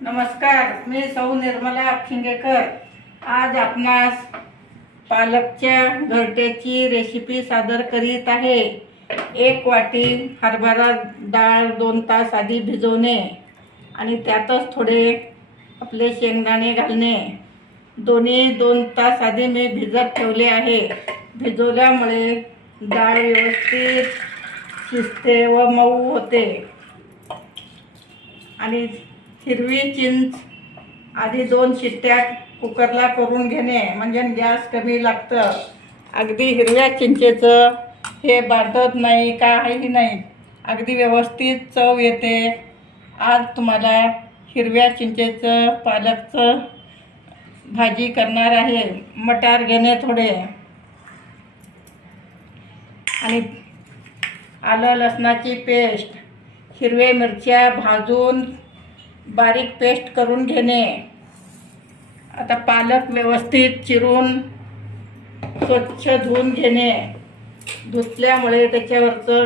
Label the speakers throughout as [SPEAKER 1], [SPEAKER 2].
[SPEAKER 1] नमस्कार मी सौ निर्मला खिंगेकर आज आपणास पालकच्या घरट्याची रेसिपी सादर करीत आहे. एक वाटी हरभरा डाळ दोन तास आधी भिजवणे आणि त्यातच थोडे आपले शेंगदाणे घालणे. दोन्ही दोन तास आधी मी भिजत ठेवले आहे. भिजवल्यामुळे डाळ व्यवस्थित शिजते व मऊ होते. आणि हिरवी चिंच आधी दोन शिट्ट्या कुकरला करून घेणे म्हणजे गॅस कमी लागतं. अगदी हिरव्या चिंचेचं हे बाधत नाही काही नाही. अगदी व्यवस्थित चव येते. आज तुम्हाला हिरव्या चिंचेचं पालकचं भाजी करणार आहे. मटार घेणे थोडे. आणि आलं लसणाची पेस्ट. हिरव्या मिरच्या भाजून बारीक पेस्ट करून घेणे. आता पालक व्यवस्थित चिरून स्वच्छ धुवून घेणे. धुतल्यामुळे त्याच्यावरचं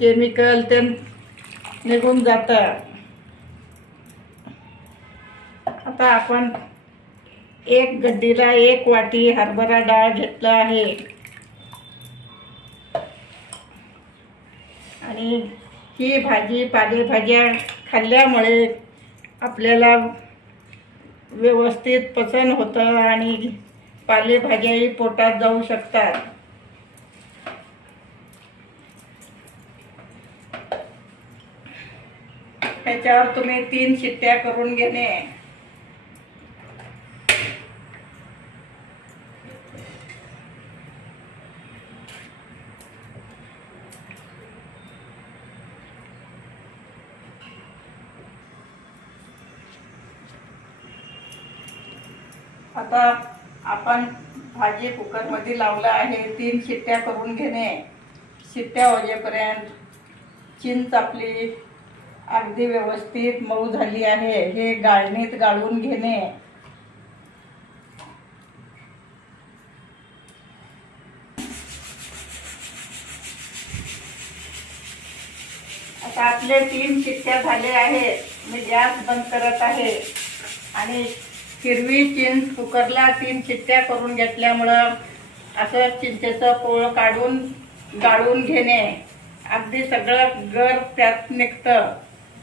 [SPEAKER 1] केमिकल ते निघून जातं. आता आपण एक गड्डीला एक वाटी हरभरा डाळ घेतला आहे. आणि ही भाजी पालेभाज्या खाल्ल्यामुळे आपल्याला व्यवस्थित पचन होतं आणि पालेभाज्याही पोटात जाऊ शकतात. ह्याच्यावर तुम्ही तीन शिट्ट्या करून घेणे. आता आपण भाजी कुकरमध्ये लावलं आहे तीन शिट्ट्या करून घेणे. शिट्ट्या वाजेपर्यंत चिंच आपली अगदी व्यवस्थित मऊ झाली आहे. हे गाळणीत गाळून घेणे. आता आपले तीन शिट्ट्या झाले आहेत. मी गॅस बंद करत आहे. आणि हिरवी चिंच कुकरला तीन चित्त्या करून घेतल्यामुळं असं चिंचेचं पोळ काढून गाळून घेणे अगदी सगळं गर त्यात निघतं.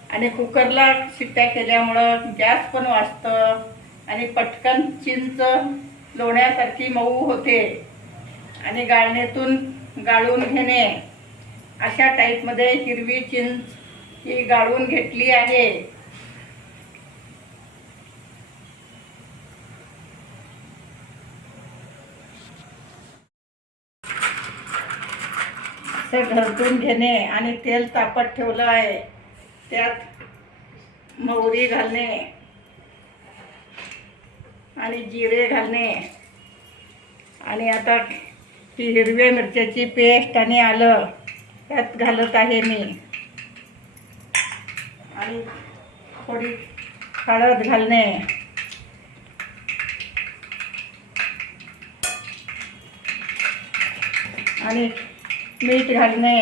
[SPEAKER 1] आणि कुकरला शिट्ट्या केल्यामुळं गॅस पण वाचतं आणि पटकन चिंच लोण्यासारखी मऊ होते. आणि गाळणीतून गाळून घेणे. अशा टाईपमध्ये हिरवी चिंच ही गाळून घेतली आहे. असं घरटून घेणे आणि तेल तापत ठेवलं आहे. त्यात मोहरी घालणे आणि जिरे घालणे. आणि आता ती हिरव्या मिरच्याची पेस्ट आणि आलं त्यात घालत आहे मी. आणि थोडी हळद घालणे. आणि मीठ घालणे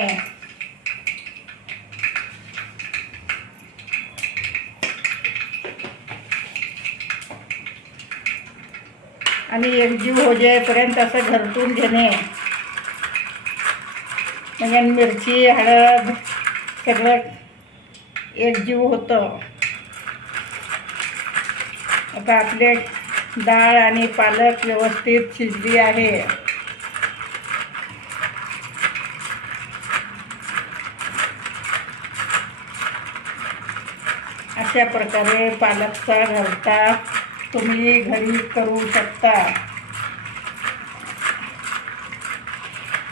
[SPEAKER 1] आणि एकजीव हो जाईपर्यंत असं घरटून घेणे. म्हणजे मिरची हळद सगळं एकजीव होतं. आता आपले डाळ आणि पालक व्यवस्थित शिजली आहे. अशा प्रकारे पालकचा घरटा तुम्ही घरी करू शकता.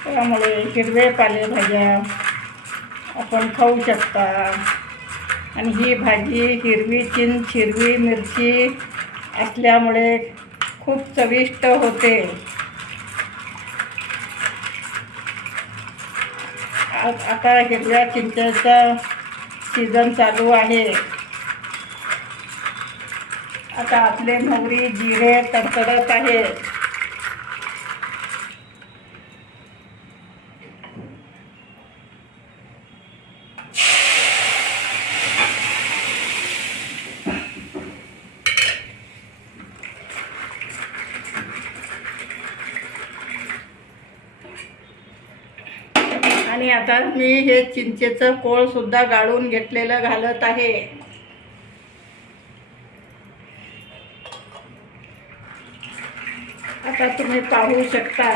[SPEAKER 1] त्यामुळे हिरवे पालेभाज्या आपण खाऊ शकता. आणि ही भाजी हिरवी चिंच हिरवी मिरची असल्यामुळे खूप चविष्ट होते. आ- आता हिरव्या चिंचेचा सीझन चालू आहे. आता आपले मोगरी जिरे तडतडत आहे आणि आता मी हे चिंचेचं कोळसुद्धा गाळून घेतलेलं घालत आहे. आता तुम्ही पाहू शकता.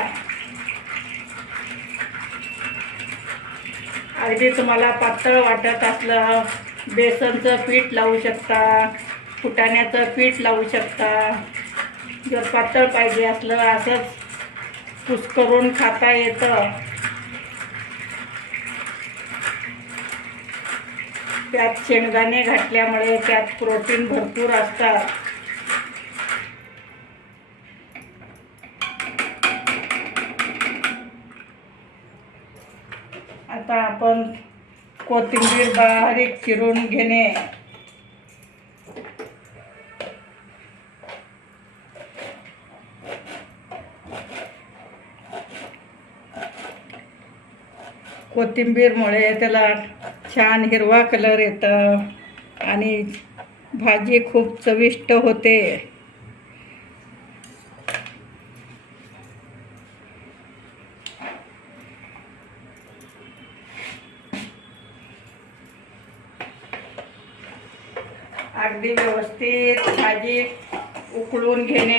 [SPEAKER 1] अगदी तुम्हाला पातळ वाटत असलं बेसनचं पीठ लावू शकता फुटाण्याचं पीठ लावू शकता. जर पातळ पाहिजे असलं असंच कुस्करून खाता येतं. त्यात शेंगदाणे घातल्यामुळे त्यात प्रोटीन भरपूर असतात. आता आपण कोथिंबीर बारीक चिरून घेणे. कोथिंबीरमुळे त्याला छान हिरवा कलर येतं आणि भाजी खूप चविष्ट होते. अगदी व्यवस्थित भाजी उकळून घेणे.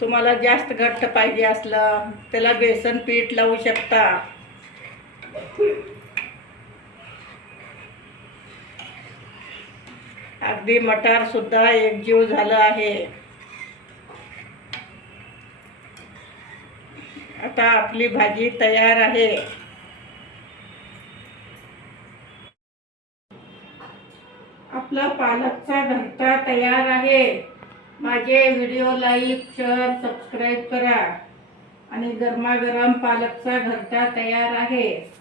[SPEAKER 1] तुम्हाला जास्त घट्ट पाहिजे असलं त्याला बेसन पीठ लावू शकता. अगदी मटार सुद्धा एकजीव झालं आहे. आता आपली भाजी तयार आहे. आपला पालकचा घरटा तयार आहे. माझे व्हिडिओ लाईक शेअर सबस्क्राईब करा. आणि गरमागरम पालकचा घरटा तयार आहे.